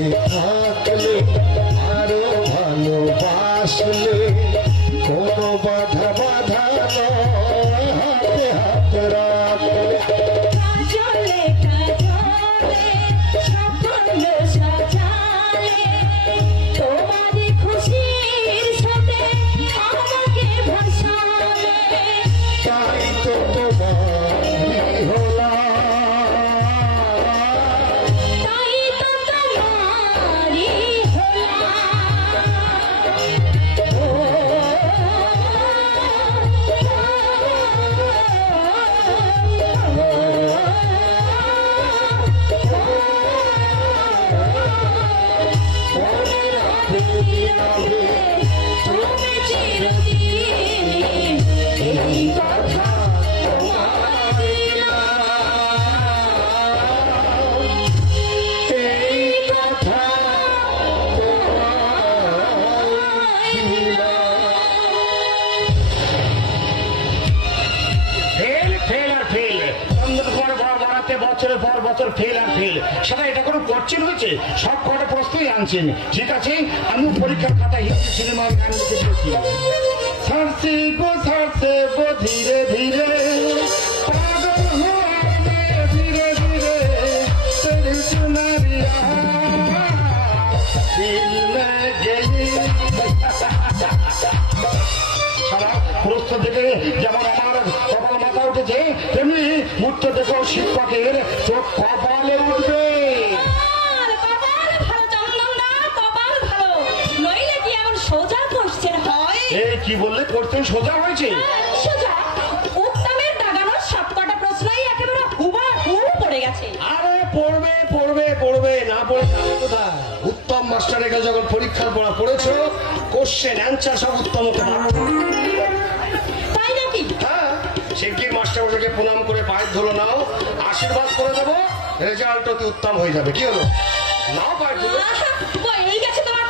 সাথে থাকলে আরও ভালোবাসলে। কোনো বাধা বাধা নয়। বছরের পর বছর ফেল আর ফেল সেটা এটা কোনো কোশ্চেন হয়েছে? সব কটা প্রশ্নই আনছেন। ঠিক আছে? আমি পরীক্ষার খাতায় হিন্দি সিনেমার গান লিখে দিয়েছি। ছাড়ছে গো ছাড়ছে গো, ধীরে ধীরে। যেমন কি বললে? কোশ্চেন সোজা হয়েছে? সোজা। উত্তমের দাগানো সবকটা প্রশ্নই একেবারে হুবা হু পড়ে গেছে। আরে পড়বে পড়বে পড়বে না পড়ে যাবে কোথায়? উত্তম মাস্টারের কাছে যখন পরীক্ষার পড়া পড়েছো কোশ্চেন অ্যান্সার সব উত্তম হতে তাই নাকি? হ্যাঁ শিগগির মাস্টার ওটাকে প্রণাম করে পায়ের ধুলো নাও আশীর্বাদ করে দেবো রেজাল্ট অতি উত্তম হয়ে যাবে কি হলো? নাও পায়ের ধুলো। আহা, ওই এই গেছে তোমার